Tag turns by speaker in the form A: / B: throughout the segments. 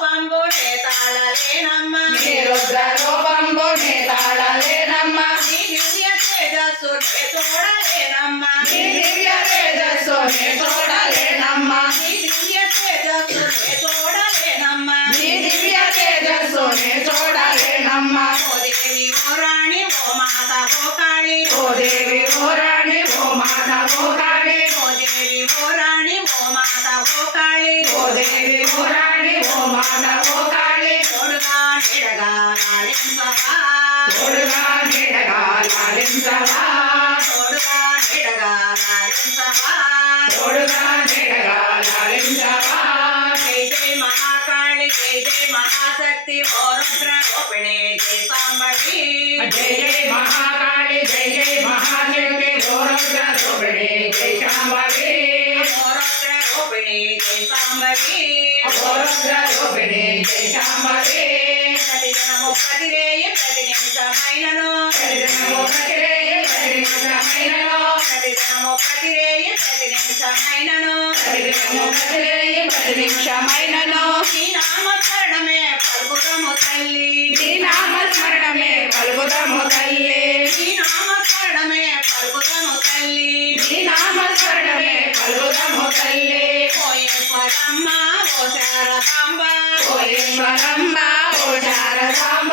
A: రూపంబు నే తాళలేనమ్మా.
B: నీ రుద్ర రూపంబు నీ తాళలేనమ్మా.
A: నీ దివ్య తేజస్సు నే చూడలేనమ్మా
B: నీ దివ్య తేజస్సు నీ చూడలేనమ్మా
A: నీ లాలించవా
B: తోడుగా నిడగా లాలించవా
A: తోడుగా నీడగా లాలించవా జై జై మహాకాళి జై జై మహాశక్తి ఓ రుద్ర రూపిణి జై సాంబవి
B: జై జై మహాకాళి జై జై మహాశక్తి గోరక్ష రూపిణి జై శాంభవి
A: ఓ రుద్ర రూపిణి జై సాంబవి
B: గోరక్ష రూపిణి జై శాంభవి
A: ప్రతి దినము ప్రతి రేయి ప్రతి నిమిషమైనను
B: ప్రతిదినము నిమిషమైనను
A: నిమిషమైనను నీ నామస్మరణమే పలుకుదము తల్లి.
B: నీ నామస్మరణమే పలుకుదము తల్లి.
A: నీ నామస్మరణమే పలుకుదము తల్లి.
B: నీ నామస్మరణమే పలుకుదము తల్లి.
A: ఓయేశ్వరమ్మ ఓ శారదాంబ.
B: శారదాంబ.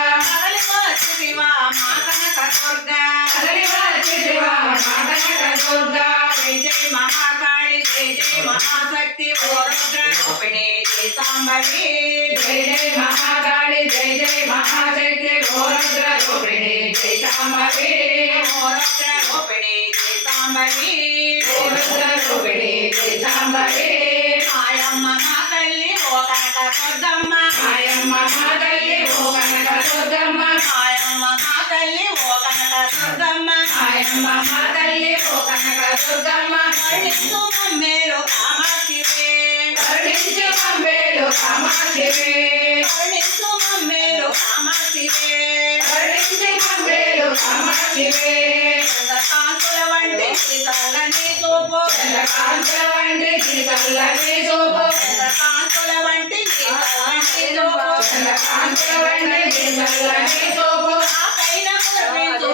B: మాకన
A: జై జై మహాకాళి జై జై మహాశక్తి ఓ జై సాంబవి
B: జై జై మహాకాళి జై జై మహాశక్తి జై
A: జై సాంబవి
B: జై
A: మాయమ్మ మా తల్లి ఓ కనక దుర్గమ్మ
B: మాయమ్మ మా తల్లి ఓ కనక దుర్గమ్మ
A: మాయమ్మ మా తల్లి ఓ కనక దుర్గమ్మ
B: మాయమ్మ మా తల్లి ఓ కనక దుర్గమ్మ
A: కరుణించు మమ్మేలు కామాక్షివే
B: కరుణించి పంపేలు కామాక్షివే
A: కరుణించు మమ్మేలు కామాక్షివే
B: కరుణించి పంపేలు కామాక్షివే
A: చంద్రకాంతుల వంటి చల్లని చూపు
B: చంద్రకాంతుల వంటి నీ చల్లని చూపు
A: చంద్రకాంతుల వంటి చల్లని చూపు
B: చంద్రకాంతుల వంటి నీ చల్లని చూపు
A: ఆ పైన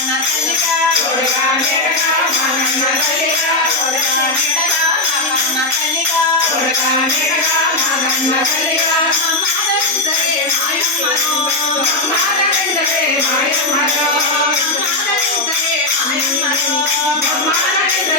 A: గోపావని
B: మా పైన కురిపించు గోపావని
A: ఆ పైన కురిపించు గోపావని
B: మా పైన కురిపించు గోపావని
A: జై జై మహాకాళి జై జై మహాశక్తి ఓ రుద్ర రూపిణి జై సాంబవి
B: జై జై మహాకాళి జై జై మహాశక్తి గోరద్ర రూపిణి జై శాంభవి
A: ఓ రుద్ర రూపిణి జై సాంబవి
B: గోరద్ర రూపిణి జై శాంభవి
A: కొడగా నిడగా మా కన్న తల్లిగా
B: తోడుగా నీడగా మానన్న తల్లిగా
A: కొడగా నిడగా మా కన్న తల్లిగా
B: తోడుగా నీడగా మానన్న తల్లిగా
A: మమ్మాదరించరే మాయమ్మను
B: మానవిందరే మాయమ్మలో
A: మమ్మాదరించరే మాయమ్మను
B: మానవిందరే మాయమ్మలో
A: జై జై మహాశక్తి జై జై మహారాణి జై జై మహాదేవి
B: జై జై మహాలక్ష్మి జై జై మహారాణి జై జై మహాదేవి శారదా
A: జై జై మహాకాళి జై జై మహాశక్తి ఓ రుద్ర రూపిణి జై సాంబవి
B: జై జై మహాకాళి జై జై మహాశక్తి గోరుద్ర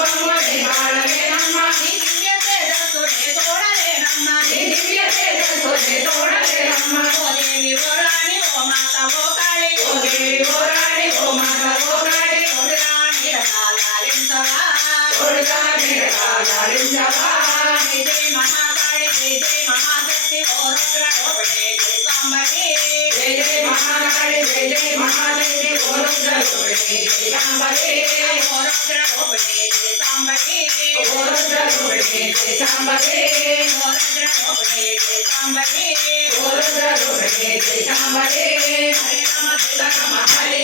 B: రూపణే శాంబరే
A: ఓ రుద్ర రూపణే శాంబరే ఓ రుద్ర రూపణే శాంబరే
B: ఓ
A: రుద్ర రూపణే
B: శాంబరే
A: ఓ రుద్ర రూపణే
B: శాంబరే హరే
C: నమ శివ నమ హరే